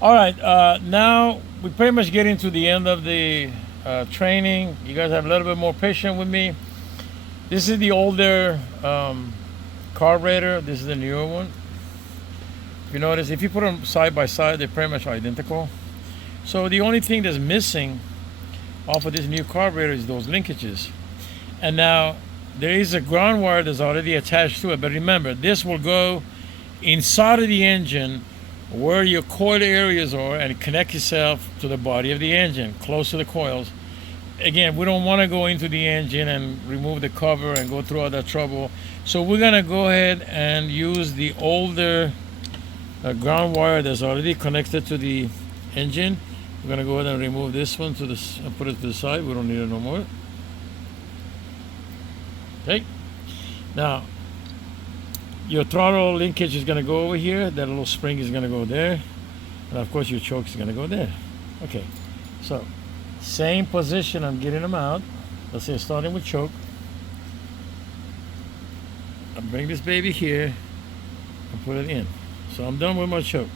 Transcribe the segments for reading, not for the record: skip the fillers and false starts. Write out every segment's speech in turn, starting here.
All right, now we pretty much getting to the end of the training. You guys have a little bit more patience with me. This is the older carburetor. This is the newer one. If you notice, if you put them side by side, they're pretty much identical. So the only thing that's missing off of this new carburetor is those linkages. And now there is a ground wire that's already attached to it. But remember, this will go inside of the engine where your coil areas are and connect yourself to the body of the engine, close to the coils. Again, we don't want to go into the engine and remove the cover and go through all that trouble. So we're going to go ahead and use the older ground wire that's already connected to the engine. We're going to go ahead and remove this one to this and put it to the side. We don't need it no more. Okay. Now, your throttle linkage is going to go over here. That little spring is going to go there. And of course, your choke is going to go there. Okay. So, same position. I'm getting them out. Let's say starting with choke. I bring this baby here and put it in. So I'm done with my choke.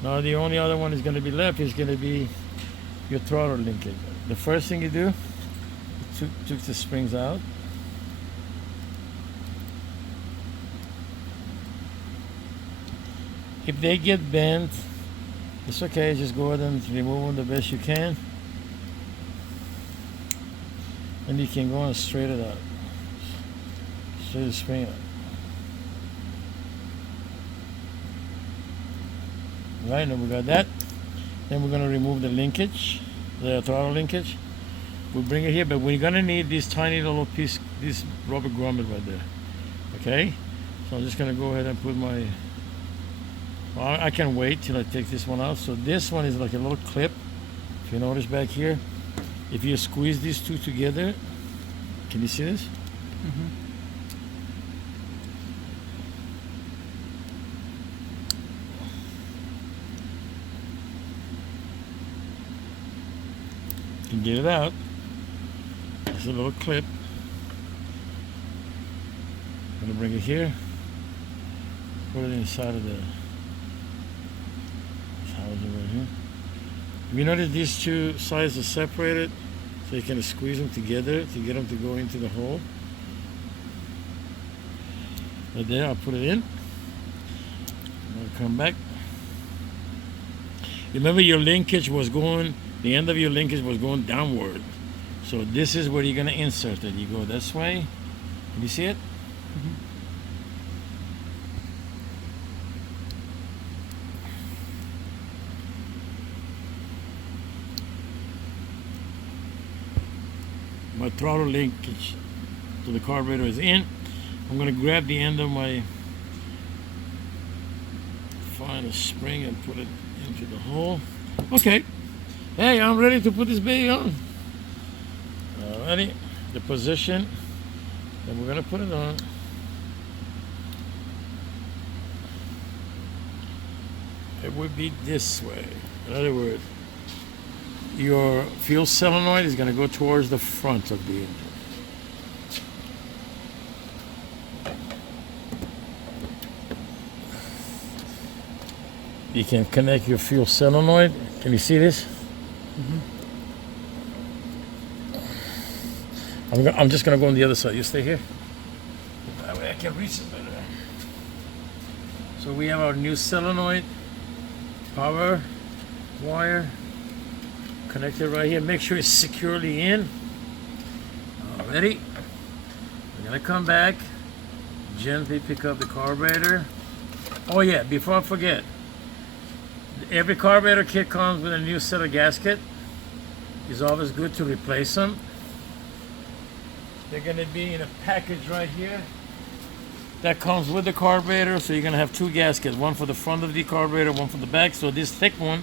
Now the only other one is going to be left is going to be your throttle linkage. The first thing you do, you took the springs out. If they get bent, it's okay. Just go ahead and remove them the best you can. And you can go and straighten it out. Straighten the spring out. Right, now we got that. Then we're going to remove the linkage, the throttle linkage. We'll bring it here, but we're going to need this tiny little piece, this rubber grommet right there. Okay? So I'm just going to go ahead and put my... Well, I can wait till I take this one out. So this one is like a little clip. If you notice back here, if you squeeze these two together, can you see this? Mm-hmm. You can get it out. It's a little clip. I'm going to bring it here. Put it inside of the housing right here. You notice these two sides are separated, so you can squeeze them together to get them to go into the hole. Right there, I'll put it in. I'll come back. Remember your linkage was going, the end of your linkage was going downward. So this is where you're going to insert it. You go this way. Can you see it? Mm-hmm. My throttle linkage to the carburetor is in. I'm going to grab the end of my final spring and put it into the hole. Okay. Hey, I'm ready to put this baby on. Alrighty. The position. And we're going to put it on. It would be this way. In other words, your fuel solenoid is going to go towards the front of the engine. You can connect your fuel solenoid. Can you see this? Mm-hmm. I'm just going to go on the other side. You stay here. That way I can reach it better. So we have our new solenoid power wire connected right here. Make sure it's securely in. Alrighty. We're going to come back. Gently pick up the carburetor. Oh yeah, before I forget. Every carburetor kit comes with a new set of gasket. It's always good to replace them. They're going to be in a package right here. That comes with the carburetor, so you're going to have two gaskets. One for the front of the carburetor, one for the back. So this thick one,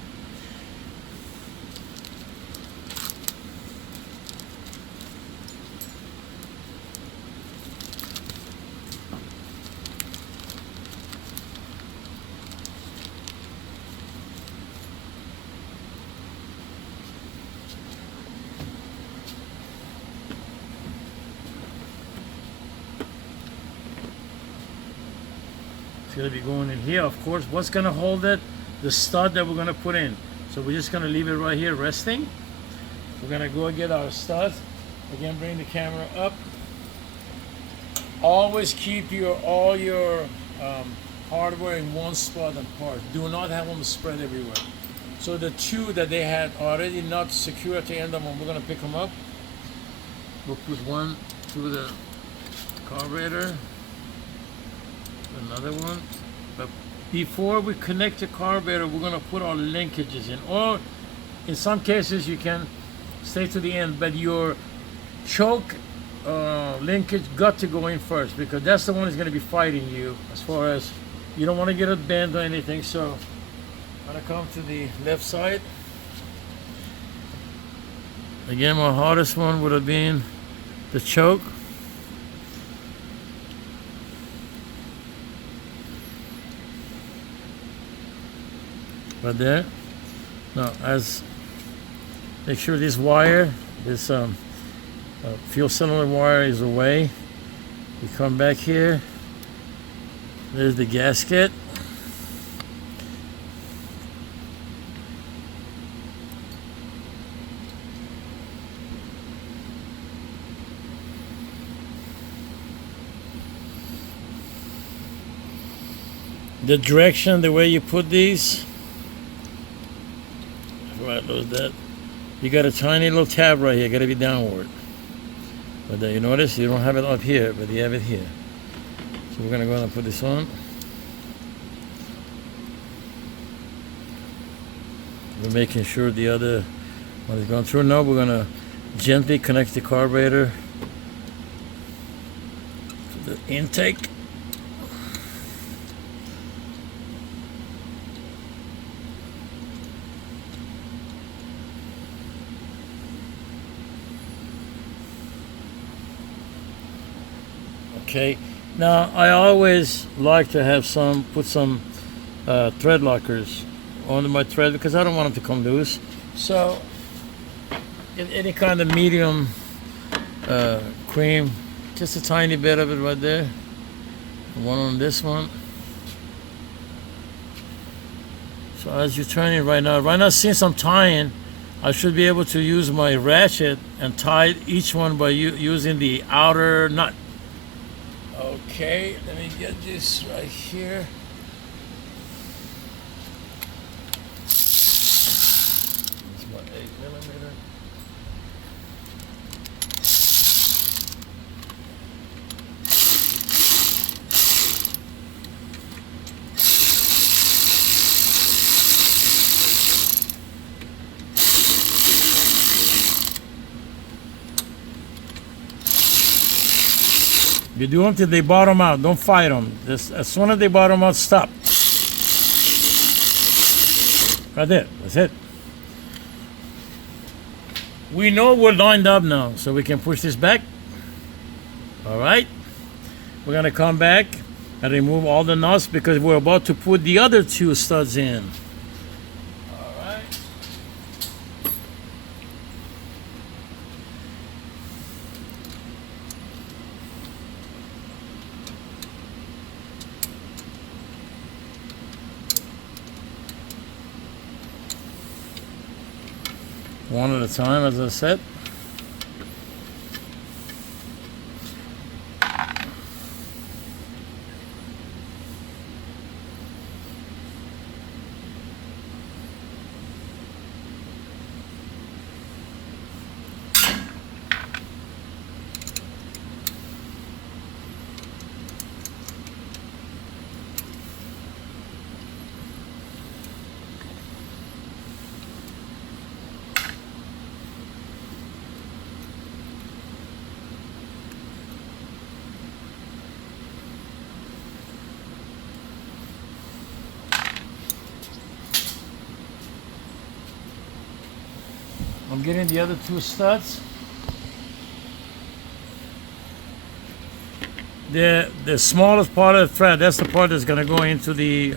it's going to be going in here. Of course, what's going to hold it? the stud that we're gonna put in. So we're just gonna leave it right here resting. We're gonna go and get our studs. Again, bring the camera up. Always keep all your hardware in one spot and parts. Do not have them spread everywhere. So the two that they had already not secure at the end of them, we're gonna pick them up. We'll put one through the carburetor, another one. But before we connect the carburetor, we're gonna put our linkages in. Or in some cases you can stay to the end, but your choke linkage got to go in first, because that's the one that's going to be fighting you as far as you don't want to get it bent or anything. So I'm going to come to the left side. Again, my hardest one would have been the choke. Right there. Now, make sure this wire, this fuel cylinder wire is away. We come back here. There's the gasket. The direction, the way you put these, right, that. You got a tiny little tab right here, got to be downward. But you notice you don't have it up here, but you have it here. So we're going to go ahead and put this on. We're making sure the other one is going through. Now we're going to gently connect the carburetor to the intake. Okay, now I always like to have put some thread lockers onto my thread, because I don't want them to come loose. So any kind of medium cream, just a tiny bit of it right there. One on this one. So as you're turning right now, since I'm tying, I should be able to use my ratchet and tie each one by using the outer nut. Okay, let me get this right here. It's about 8mm. You do them till they bottom out. Don't fight them. As soon as they bottom out, stop. Right there. That's it. We know we're lined up now, so we can push this back. All right. We're going to come back and remove all the nuts, because we're about to put the other two studs in. All right. One at a time, as I said. I'm getting the other two studs. The smallest part of the thread, that's the part that's going to go into the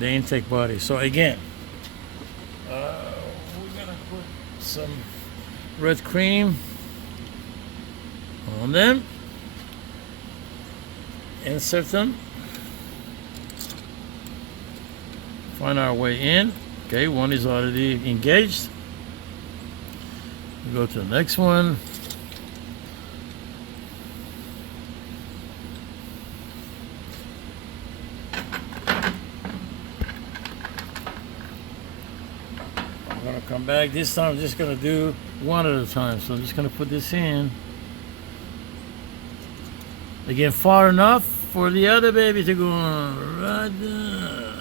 intake body. So again, we're going to put some red cream on them. Insert them. find our way in. Okay, one is already engaged. We go to the next one. I'm gonna come back. This time I'm just gonna do one at a time. So I'm just gonna put this in. Again, far enough for the other baby to go on right there.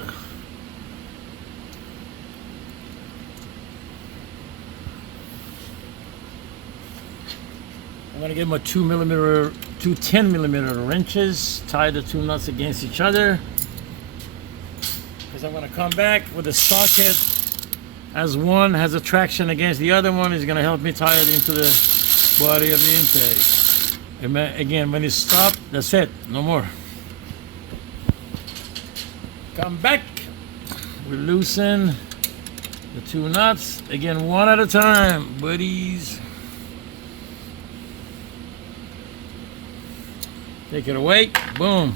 I'm gonna get my 2 10mm wrenches, tie the two nuts against each other, because I'm gonna come back with a socket as one has a traction against the other one. Is gonna help me tie it into the body of the intake. And again, when it stops, that's it, no more. Come back, we loosen the two nuts, again, one at a time, buddies. Take it away, boom.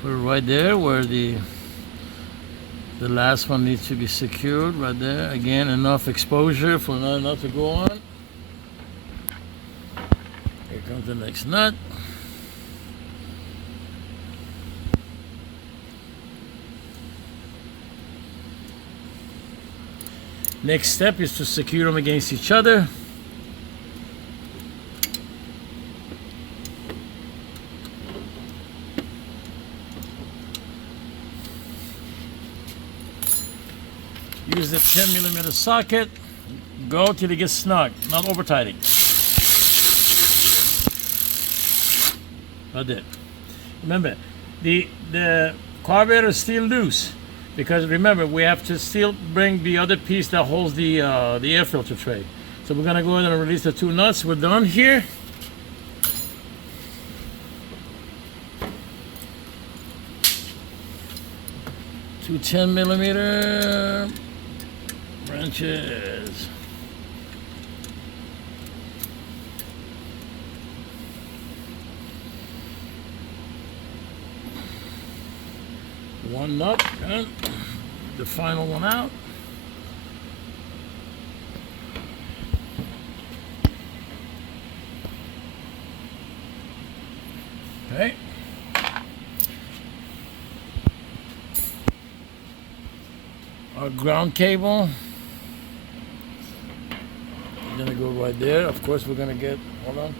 Put it right there where the last one needs to be secured, right there. Again, enough exposure for not enough to go on. Here comes the next nut. Next step is to secure them against each other. Use the 10mm socket. Go till it gets snug, not over tightening. Right there. Remember, the carburetor is still loose, because remember, we have to still bring the other piece that holds the air filter tray. So we're gonna go ahead and release the two nuts. We're done here. Two 10mm wrenches. One nut, and the final one out. Okay. Our ground cable. We're gonna go right there. Of course, we're gonna get, hold on,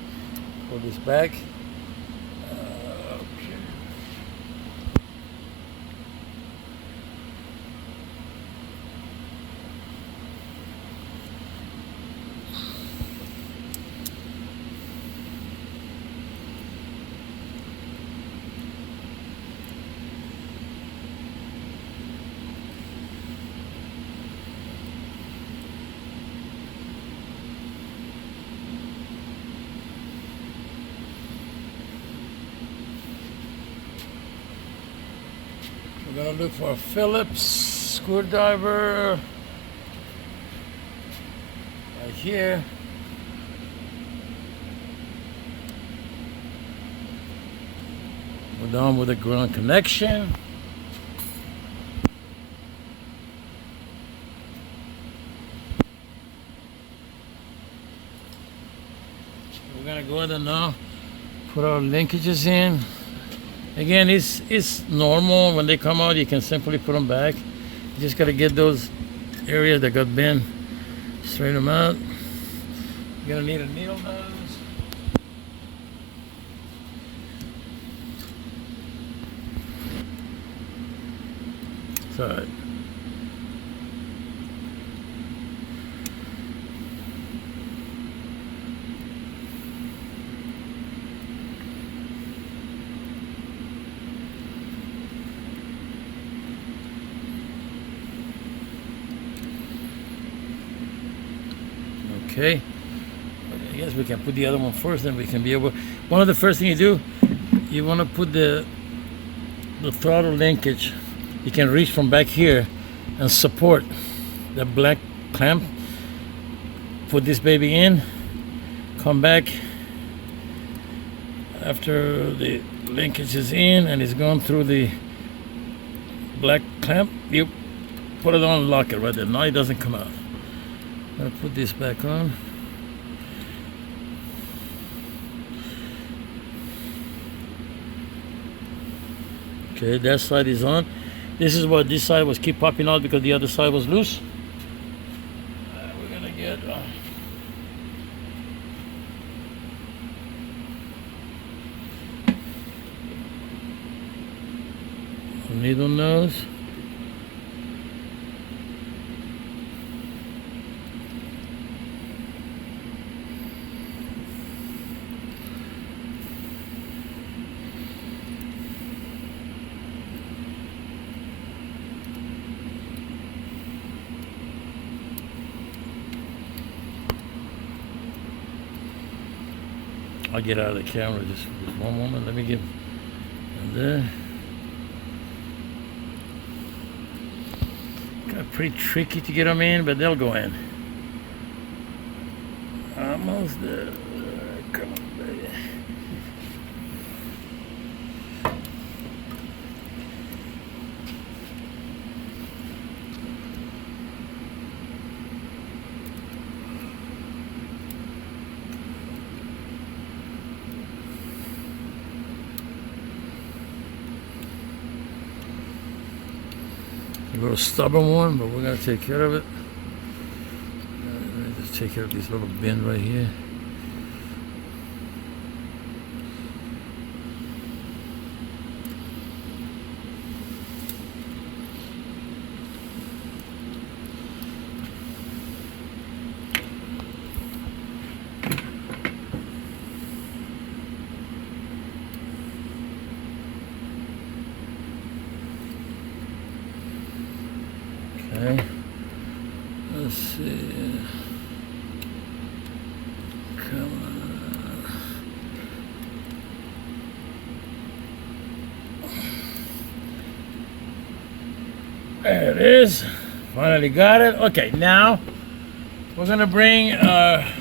pull this back. We're gonna look for a Phillips screwdriver right here. We're done with the ground connection. We're gonna go ahead and now put our linkages in. Again, it's normal. When they come out, you can simply put them back. You just got to get those areas that got bent, straighten them out. You're going to need a needle nose. It's all right. Okay, I guess we can put the other one first, then we can be able. One of the first things you do, you want to put the throttle linkage. You can reach from back here and support the black clamp. put this baby in, come back after the linkage is in and it's gone through the black clamp. You put it on, lock it right there. Now it doesn't come out. I'm gonna put this back on. Okay, that side is on. This is what this side was keep popping out because the other side was loose. We're gonna get needle nose. I'll get out of the camera just one moment. Let me get there. Kind of pretty tricky to get them in, but they'll go in. Almost there. Come on, baby. A little stubborn one, but we're gonna take care of it. Let me just take care of this little bend right here. Okay, let's see. Come on. There it is. Finally got it. Okay, now we're gonna bring that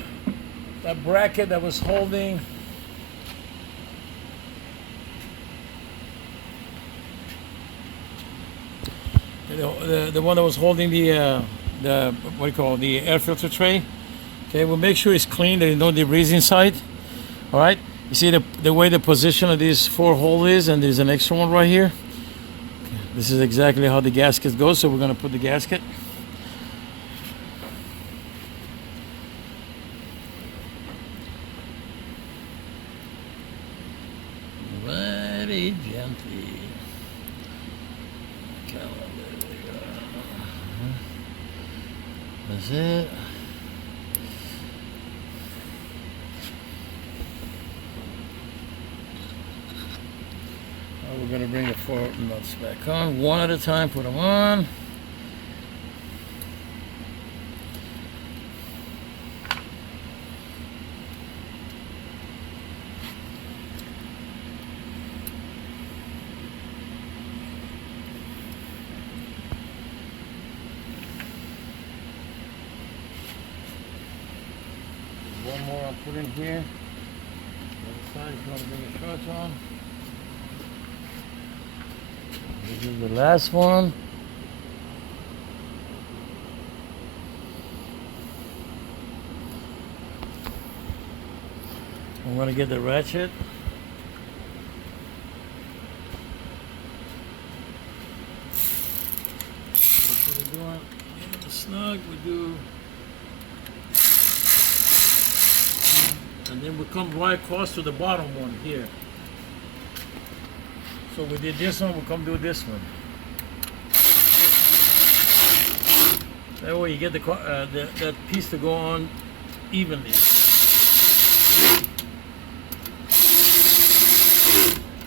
bracket that was holding the one that was holding the what do you call it, the air filter tray. Okay, we'll make sure it's clean, there's no debris inside. All right, you see the way the position of these 4 holes is, and there's an extra one right here. Okay. This is exactly how the gasket goes, so we're gonna put the gasket. Very gently. That's it. Now we're going to bring the 4 nuts back on, one at a time, put them on. One more I'll put in here. The other side, if you want to bring your shorts on. This is the last one. I'm going to get the ratchet. What we're doing, in the snug, we do. And then we come right across to the bottom one here. So we did this one, we'll come do this one. That way you get that piece to go on evenly.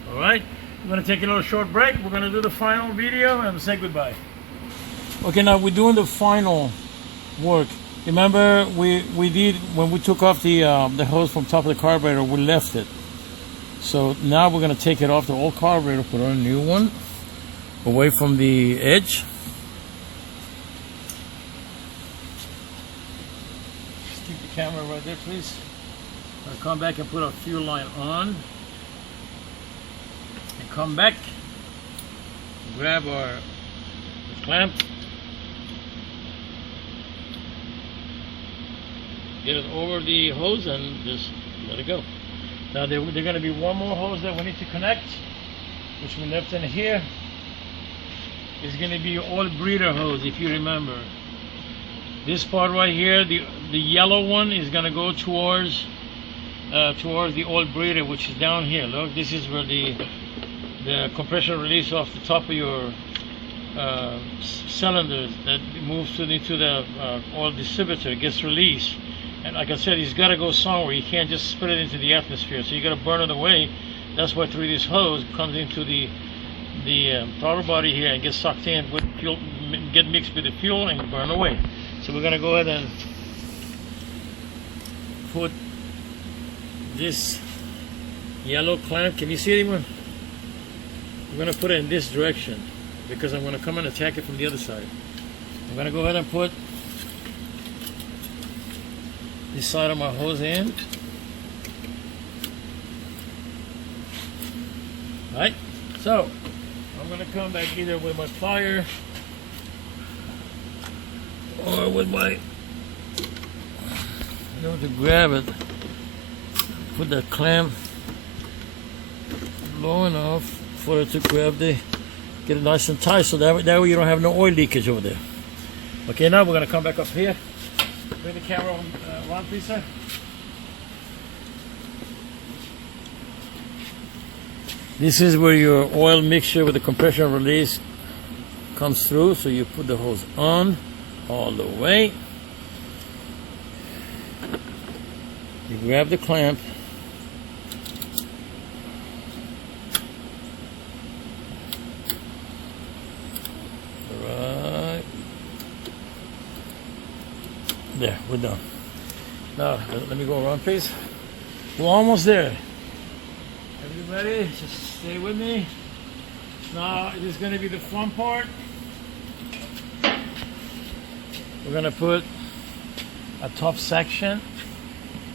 All right, we're gonna take a little short break. We're gonna do the final video and say goodbye. Okay, now we're doing the final work. Remember, we did, when we took off the hose from top of the carburetor, we left it. So now we're going to take it off the old carburetor, put on a new one, away from the edge. Stick camera right there, please. I'll come back and put our fuel line on. And come back. Grab our clamp. Get it over the hose and just let it go. Now there's going to be one more hose that we need to connect, which we left in here. It's going to be your oil breather hose, if you remember. This part right here, the yellow one, is going to go towards the oil breather, which is down here. Look, this is where the compression release off the top of your cylinder that moves into the oil distributor. It gets released. And like I said, it's got to go somewhere. You can't just spit it into the atmosphere. So you got to burn it away. That's why through this hose comes into the throttle body here and gets sucked in with fuel, get mixed with the fuel and burn away. So we're going to go ahead and put this yellow clamp. Can you see it anymore? I'm going to put it in this direction because I'm going to come and attack it from the other side. I'm going to go ahead and put this side of my hose in. Alright, so I'm going to come back either with my plier or with my, to grab it, put that clamp low enough for it to grab get it nice and tight, so that way you don't have no oil leakage over there. Okay, now we're going to come back up here. Bring the camera on, please, sir. This is where your oil mixture with the compression release comes through, so you put the hose on all the way. You grab the clamp. Right. There, we're done. Now, let me go around, please. We're almost there. Everybody, just stay with me. Now, it is going to be the fun part. We're going to put a top section,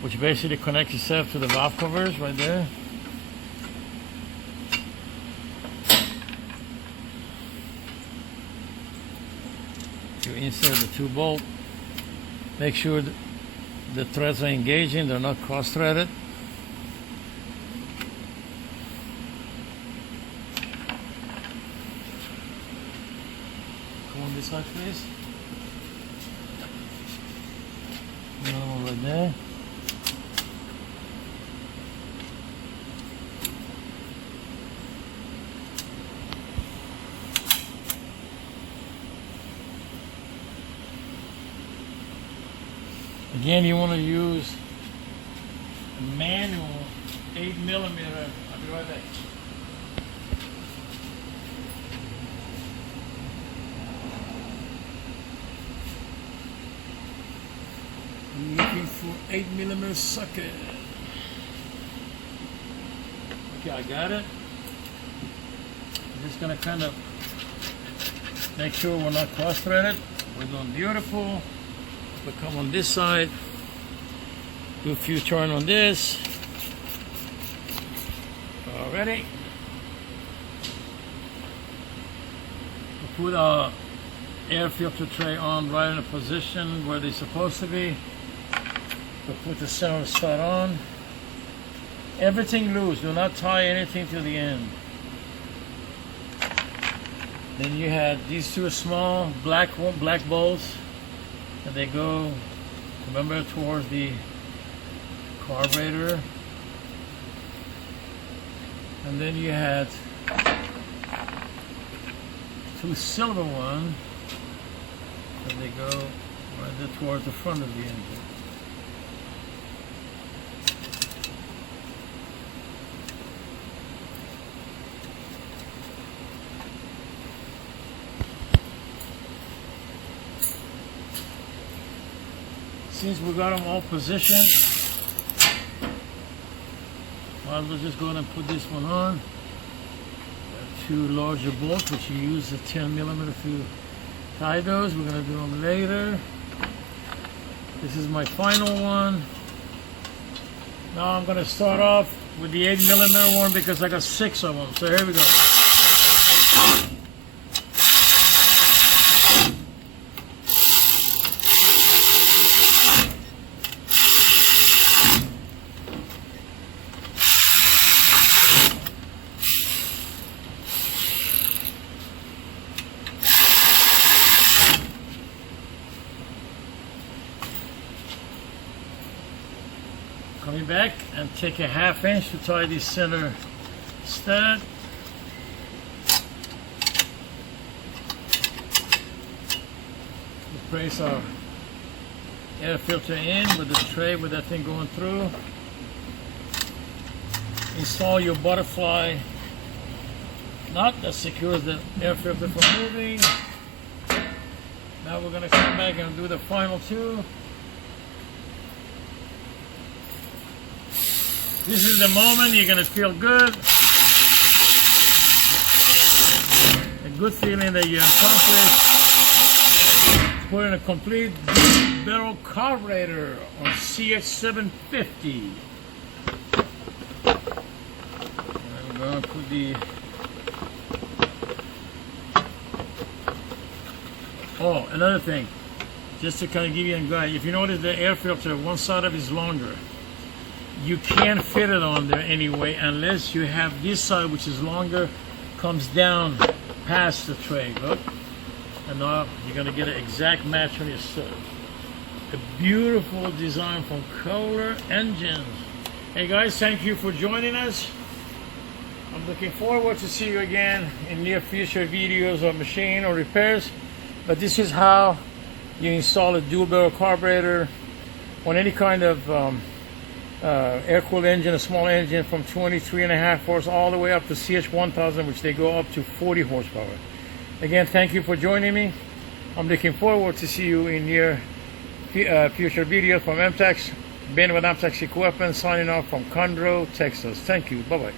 which basically connects itself to the valve covers right there. You insert the 2 bolt. Make sure the threads are engaging, they're not cross-threaded. Come on this side, please. Another one right there. Again, you want to use a manual 8mm. I'll be right back. I'm looking for 8mm socket. Okay, I got it. I'm just going to kind of make sure we're not cross-threaded. We're doing beautiful. We'll come on this side, do a few turns on this. Already. We'll put our air filter tray on right in the position where they're supposed to be. We'll put the center stud on. Everything loose, do not tie anything to the end. Then you had these 2 small black bolts. And they go, remember, towards the carburetor. And then you had 2 silver ones, and they go right there towards the front of the engine. Since we got them all positioned, might as well just go ahead and put this one on. 2 larger bolts, which you use a 10mm to tie those. We're going to do them later. This is my final one. Now I'm going to start off with the 8mm one because I got 6 of them. So here we go. Coming back and take a 1/2 inch to tie the center stud. We place our air filter in with the tray with that thing going through. Install your butterfly nut that secures the air filter from moving. Now we're going to come back and do the final 2. This is the moment you're going to feel good. A good feeling that you accomplished putting a complete barrel carburetor on CH750. I'm going to put the... Oh, another thing. Just to kind of give you a guide. If you notice the air filter, one side of it is longer. You can't fit it on there anyway unless you have this side, which is longer, comes down past the tray. Look, and now you're gonna get an exact match on your stud. A beautiful design from Kohler engines. Hey guys, thank you for joining us. I'm looking forward to see you again in near future videos of machine or repairs. But this is how you install a dual barrel carburetor on any kind of air-cooled engine, a small engine from 23.5 horse all the way up to CH1000, which they go up to 40 horsepower. Again, thank you for joining me. I'm looking forward to see you in near future videos from Amtex. Been with Amtex Equipment, signing off from Conroe, Texas. Thank you. Bye-bye.